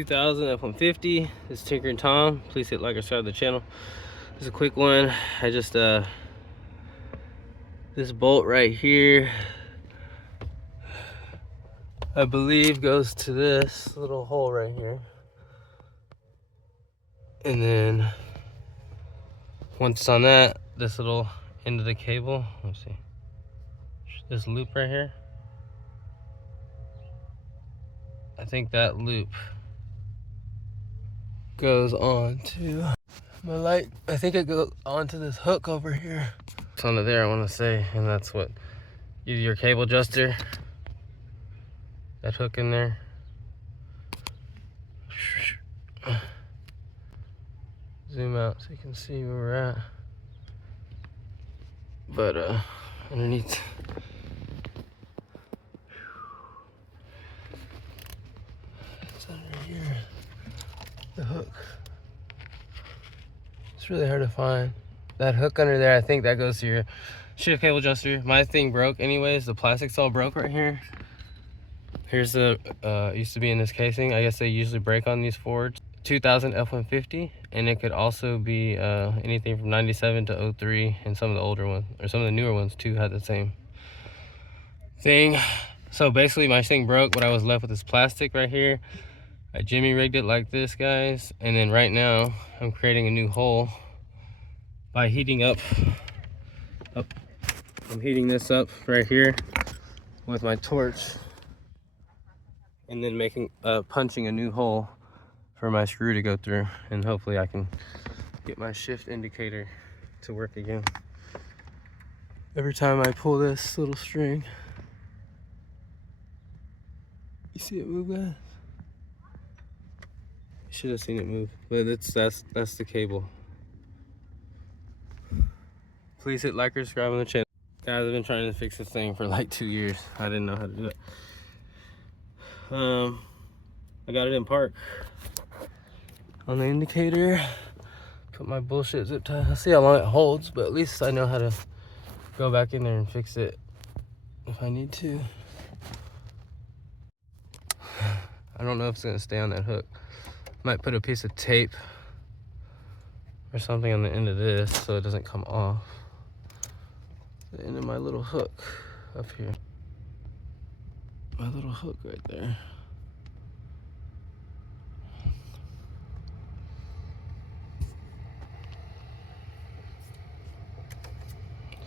2000 F150. This is Tinker and Tom. Please hit like or subscribe to the channel. This is a quick one. I just this bolt right here, I believe, goes to this little hole right here, and then once it's on that, this little end of the cable, let's see, this loop right here, I think that loop goes on to my light. I think it goes onto this hook over here. It's onto there, I want to say, and that's what your cable adjuster, that hook in there. Zoom out so you can see where we're at. But underneath, it's under here, the hook. It's really hard to find. That hook under there, I think that goes to your shift cable adjuster. My thing broke anyways, the plastic's all broke right here. Here's the, used to be in this casing. I guess they usually break on these Fords. 2000 F150, and it could also be anything from 97 to 03, and some of the older ones, or some of the newer ones too, had the same thing. So basically my thing broke, but I was left with this plastic right here. I jimmy rigged it like this, guys, and then right now I'm creating a new hole by heating up. I'm heating this up right here with my torch, and then making punching a new hole for my screw to go through, and hopefully I can get my shift indicator to work again. Every time I pull this little string, you see it move, guys? You should have seen it move, but that's the cable. Please hit like or subscribe on the channel. Guys, I've been trying to fix this thing for like 2 years. I didn't know how to do it. I got it in park. On the indicator, put my bullshit zip tie. I'll see how long it holds, but at least I know how to go back in there and fix it if I need to. I don't know if it's gonna stay on that hook. Might put a piece of tape or something on the end of this so it doesn't come off. The end of my little hook up here. My little hook right there.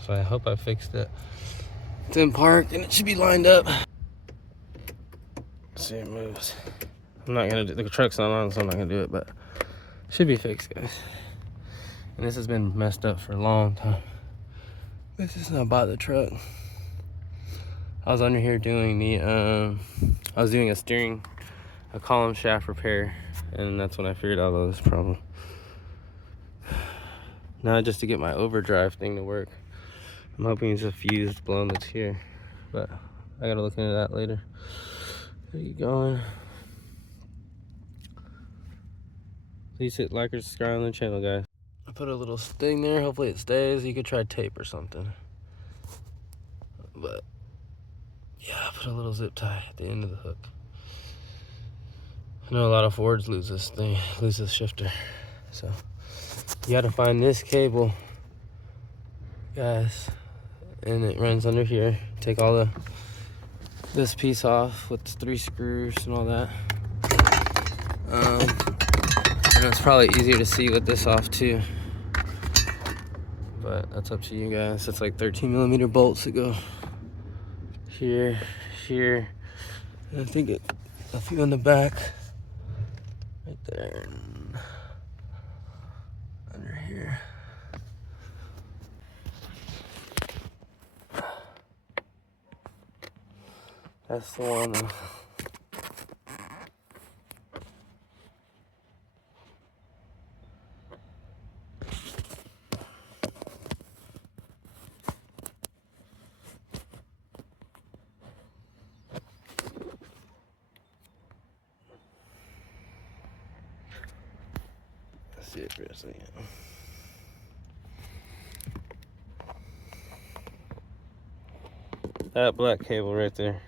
So I hope I fixed it. It's in park and it should be lined up. Let's see, it moves. I'm not gonna do, the truck's not on, so I'm not gonna do it, but it should be fixed, guys. And this has been messed up for a long time. This is not about the truck. I was under here doing the, I was doing a column shaft repair, and that's when I figured out all this problem. Now just to get my overdrive thing to work. I'm hoping it's a fused blown that's here, but I gotta look into that later. There you going. Please hit like or subscribe on the channel, guys. I put a little sting there, hopefully it stays. You could try tape or something. But yeah, I put a little zip tie at the end of the hook. I know a lot of Fords lose this thing, lose this shifter. So you gotta find this cable, guys, and it runs under here. Take all this piece off with the 3 screws and all that. And it's probably easier to see with this off too, but that's up to you guys. It's like 13mm bolts that go here, here, and I think a few on the back, right there, and under here. That's the one. See it for a second. That black cable right there.